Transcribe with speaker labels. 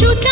Speaker 1: chuta.